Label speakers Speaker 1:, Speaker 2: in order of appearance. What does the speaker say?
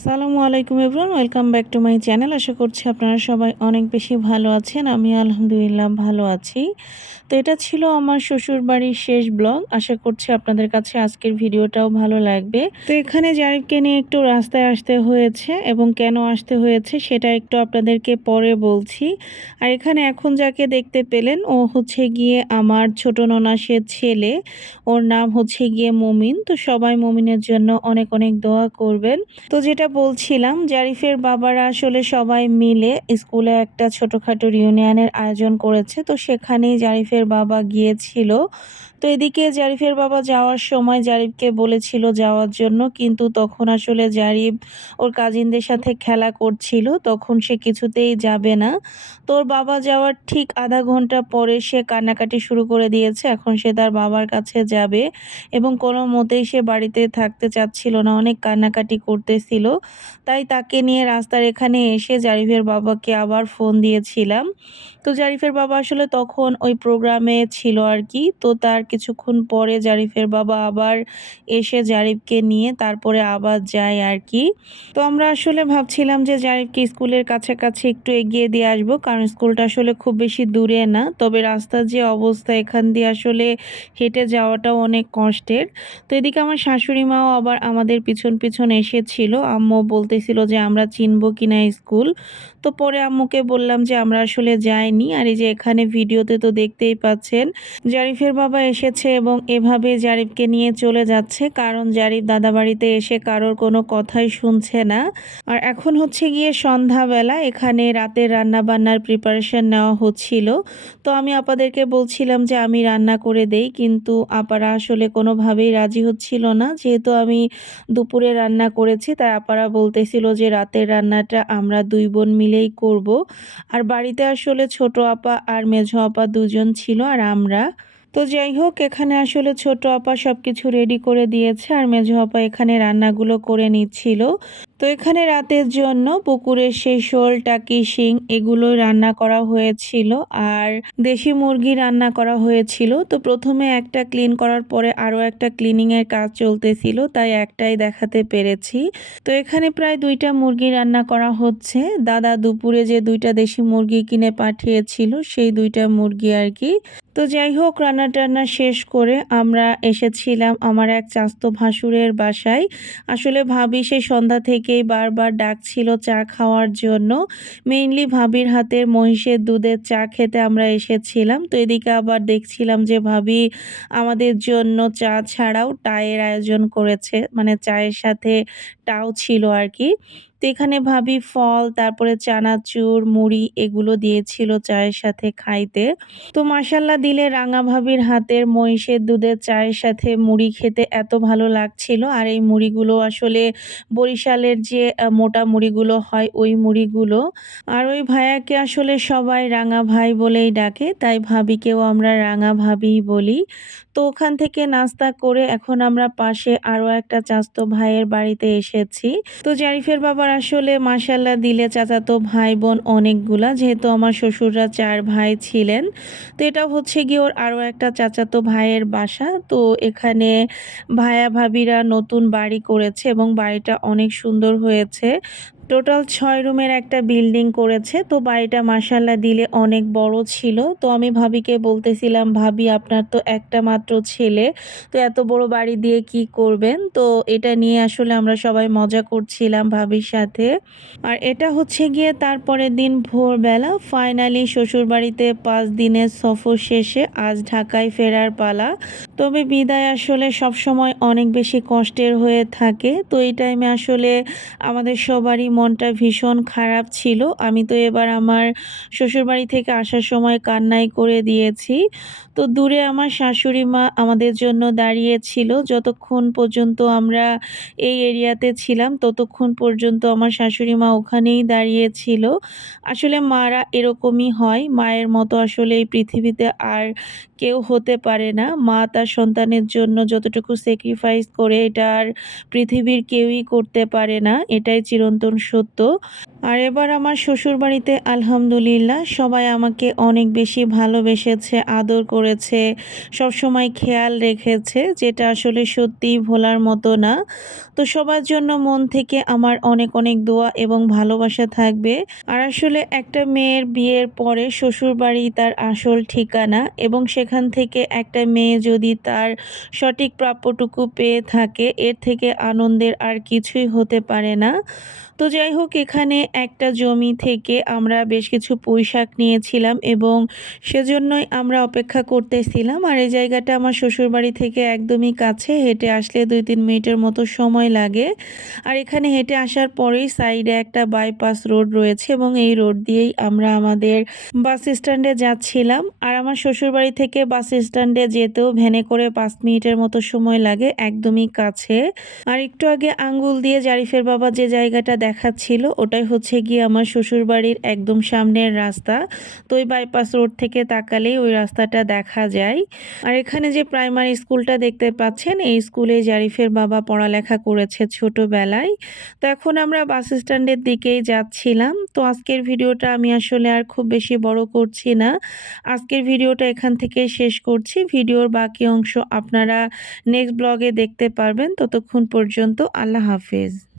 Speaker 1: আসসালামু আলাইকুম everyone, welcome back to my channel. আশা করছি আপনারা সবাই অনেক বেশি ভালো আছেন, আমি আলহামদুলিল্লাহ ভালো আছি। তো এটা ছিল আমার শ্বশুর বাড়ির শেষ ব্লগ, আশা করছি আপনাদের কাছে আজকের ভিডিওটাও ভালো লাগবে। তো এখানে জারিফকে নিয়ে একটু রাস্তায় আসতে হয়েছে এবং কেন আসতে হয়েছে সেটা একটু আপনাদেরকে পরে বলছি। আর এখানে এখন যাকে দেখতে পেলেন, ও হচ্ছে গিয়ে আমার ছোট ননাসের ছেলে। ওর নাম হচ্ছে গিয়ে মমিন। তো সবাই মমিনের জন্য অনেক অনেক দোয়া করবেন। তো যেটা বলছিলাম, জারিফের বাবারা আসলে সবাই মিলে স্কুলে একটা ছোটোখাটো ইউনিয়নের আয়োজন করেছে। তো সেখানেই জারিফের বাবা গিয়েছিল। তো এদিকে জারিফের বাবা যাওয়ার সময় জারিফকে বলেছিল যাওয়ার জন্য, কিন্তু তখন আসলে জারিফ ওর কাজিনদের সাথে খেলা করছিল, তখন সে কিছুতেই যাবে না। তোর বাবা যাওয়ার ঠিক আধা ঘণ্টা পরে সে কান্নাকাটি শুরু করে দিয়েছে, এখন সে তার বাবার কাছে যাবে এবং কোনো মতেই সে বাড়িতে থাকতে চাচ্ছিল না, অনেক কান্নাকাটি করতেছিল। তাই তাকে নিয়ে রাস্তার এখানে এসে জারিফের বাবাকে আবার ফোন দিয়েছিলাম। তো জারিফের বাবা আসলে তখন ওই প্রোগ্রামে ছিল আর কি, তো তার কিছুক্ষণ পরে জারিফের বাবা আবার এসে জারিফকে নিয়ে তারপরে আবার যায় আর কি। তো আমরা আসলে ভাবছিলাম যে জারিফকে স্কুলের কাছাকাছি একটু এগিয়ে দিয়ে আসব, কারণ স্কুলটা আসলে খুব বেশি দূরে না। তবে রাস্তার যে অবস্থা, এখান দিয়ে আসলে হেঁটে যাওয়াটাও অনেক কষ্টের। তো এদিকে আমার শাশুড়ি মাও আবার আমাদের পিছন পিছন এসেছিল। আম্মু বলতেছিল যে আমরা চিনবো কিনা স্কুল। তো পরে আম্মুকে বললাম যে, আমরা আসলে যাইনি। আর এই যে এখানে ভিডিওতে তো দেখতেই পাচ্ছেন, জারিফের বাবা এসেছে এবং এভাবে জারিফকে নিয়ে চলে যাচ্ছে। কারণ জারিফ দাদা বাড়িতে এসে কারোর কোনো কথাই শুনছে না। আর এখন হচ্ছে গিয়ে সন্ধ্যাবেলা, এখানে রাতের রান্না বান্নার প্রিপারেশন নেওয়া হচ্ছিল। তো আমি আপাদেরকে বলছিলাম যে, আমি রান্না করে দেই। কিন্তু আপারা আসলে কোনোভাবেই রাজি হচ্ছিল না। যেহেতু আমি দুপুরে রান্না করেছি, তাই আপারা বলতেছিল যে, রাতের রান্নাটা আমরা দুই বোন মিলেই করব। আর বাড়িতে আসলে ছোট আপা আর মেঝো আপা দুজন ছিল আর আমরা তো যাই হোক, এখানে আসলে ছোট আপা সব কিছু রেডি করে দিয়েছে আর মেঝো আপা এখানে রান্নাগুলো করে নিচ্ছিল। তো এখানে রাতের জন্য পুকুরের সেই শোল, টাকি, শিং এগুলোই রান্না করা হয়েছিল আর দেশি মুরগি রান্না করা হয়েছিল। তো প্রথমে একটা ক্লিন করার পরে আরও একটা ক্লিনিংয়ের কাজ চলতেছিল, তাই একটাই দেখাতে পেরেছি। তো এখানে প্রায় দুইটা মুরগি রান্না করা হচ্ছে। দাদা দুপুরে যে দুইটা দেশি মুরগি কিনে পাঠিয়েছিল, সেই দুইটা মুরগি আর কি তো যাই হোক, রান্না টান্না শেষ করে আমরা এসেছিলাম আমার এক চাস্ত ভাসুরের বাসায়। আসলে ভাবি সে সন্ধ্যা থেকেই বারবার ডাকছিল চা খাওয়ার জন্য। মেইনলি ভাবির হাতের মহিষের দুধের চা খেতে আমরা এসেছিলাম। তো এদিকে আবার দেখছিলাম যে ভাবি আমাদের জন্য চা ছাড়াও টায়ের আয়োজন করেছে। মানে চায়ের সাথে টাও ছিল আর কি। তো এখানে ভাবি ফল, তারপরে চানাচুর, মুড়ি এগুলো দিয়েছিল চায়ের সাথে খাইতে। তো মাসাল্লা দিলে রাঙা ভাবির হাতের মহিষের দুধের চায়ের সাথে মুড়ি খেতে এত ভালো লাগছিল। আর এই মুড়িগুলো আসলে বরিশালের যে মোটা মুড়িগুলো হয় ওই মুড়িগুলো। আর ওই ভাইয়াকে আসলে সবাই রাঙা ভাই বলেই ডাকে, তাই ভাবিকেও আমরা রাঙা ভাবিই বলি। তো ওখান থেকে নাস্তা করে এখন আমরা পাশে আরও একটা চাস্তো ভাইয়ের বাড়িতে এসেছি। তো জারিফের বাবার আসলে মাসাল্লা দিলে চাচাতো ভাই বোন অনেকগুলা, যেহেতু আমার শ্বশুররা চার ভাই ছিলেন। তো এটা হচ্ছে গিয়ে ওর আরও একটা চাচাতো ভাইয়ের বাসা। তো এখানে ভায়া ভাবিরা নতুন বাড়ি করেছে এবং বাড়িটা অনেক সুন্দর হয়েছে। টোটাল ছয় রুমের একটা বিল্ডিং করেছে। তো বাড়িটা মাসাল্লা দিলে অনেক বড় ছিল। তো আমি ভাবিকে বলতেছিলাম, ভাবি, আপনার তো একটা মাত্র ছেলে। তো এত বড় বাড়ি দিয়ে কি করবেন? তো এটা নিয়ে আসলে আমরা সবাই মজা করছিলাম ভাবির সাথে। আর এটা হচ্ছে গিয়ে তারপরের দিন ভোরবেলা। ফাইনালি শ্বশুরবাড়িতে পাঁচ দিনের সফর শেষে আজ ঢাকায় ফেরার পালা। তবে বিদায় আসলে সবসময় অনেক বেশি কষ্টের হয়ে থাকে। তো এই টাইমে আসলে আমাদের সবারই মনটা ভীষণ খারাপ ছিল। আমি তো এবার আমার শ্বশুরবাড়ি থেকে আসার সময় কান্নাই করে দিয়েছি। তো দূরে আমার শাশুড়ি মা আমাদের জন্য দাঁড়িয়েছিল যতক্ষণ পর্যন্ত আমরা এই এরিয়াতে ছিলাম, ততক্ষণ পর্যন্ত আমার শাশুড়ি মা ওখানেই দাঁড়িয়েছিল আসলে মারা এরকমই হয়। মায়ের মতো আসলে এই পৃথিবীতে আর কেউ হতে পারে না। মা তার সন্তানের জন্য যতটুকু স্যাক্রিফাইস করে এটা আর পৃথিবীর কেউই করতে পারে না। এটাই চিরন্তন সত্য। আর এবার আমার শ্বশুরবাড়িতে আলহামদুলিল্লাহ সবাই আমাকে অনেক বেশি ভালোবেসেছে, আদর করেছে, সবসময় খেয়াল রেখেছে, যেটা আসলে সত্যিই ভোলার মতো না। তো সবার জন্য মন থেকে আমার অনেক অনেক দোয়া এবং ভালোবাসা থাকবে। আর আসলে একটা মেয়ের বিয়ের পরে শ্বশুরবাড়ি তার আসল ঠিকানা এবং সেখান থেকে একটা মেয়ে যদি তার সঠিক প্রাপ্যটুকু পেয়ে থাকে, এর থেকে আনন্দের আর কিছুই হতে পারে না। তো যাই হোক, এখানে একটা জমি থেকে আমরা বেশ কিছু পুঁই শাক নিয়েছিলাম এবং সেজন্যই আমরা অপেক্ষা করতেছিলাম। আর এই জায়গাটা আমার শ্বশুরবাড়ি থেকে একদমই কাছে, হেঁটে আসলে দুই তিন মিনিটের মতো সময় লাগে। আর এখানে হেঁটে আসার পরেই সাইডে একটা বাইপাস রোড রয়েছে এবং এই রোড দিয়েই আমরা আমাদের বাস স্ট্যান্ডে যাচ্ছিলাম। আর আমার শ্বশুরবাড়ি থেকে বাস স্ট্যান্ডে যেতেও ভ্যানে করে পাঁচ মিনিটের মতো সময় লাগে, একদমই কাছে। আর একটু আগে আঙ্গুল দিয়ে জারিফের বাবা যে জায়গাটা দেখাচ্ছিল ওটাই হচ্ছে গিয়ে আমার শ্বশুরবাড়ির একদম সামনের রাস্তা। তো ওই বাইপাস রোড থেকে তাকালেই ওই রাস্তাটা দেখা যায়। আর এখানে যে প্রাইমারি স্কুলটা দেখতে পাচ্ছেন, এই স্কুলে জারিফের বাবা পড়ালেখা করেছে ছোটবেলায়। তো এখন আমরা বাস স্ট্যান্ডের দিকেই যাচ্ছিলাম। তো আজকের ভিডিওটা আমি আসলে আর খুব বেশি বড় করছি না। আজকের ভিডিওটা এখান থেকে শেষ করছি। ভিডিওর বাকি অংশ আপনারা নেক্সট ব্লগে দেখতে পারবেন। ততক্ষণ পর্যন্ত আল্লাহ হাফেজ।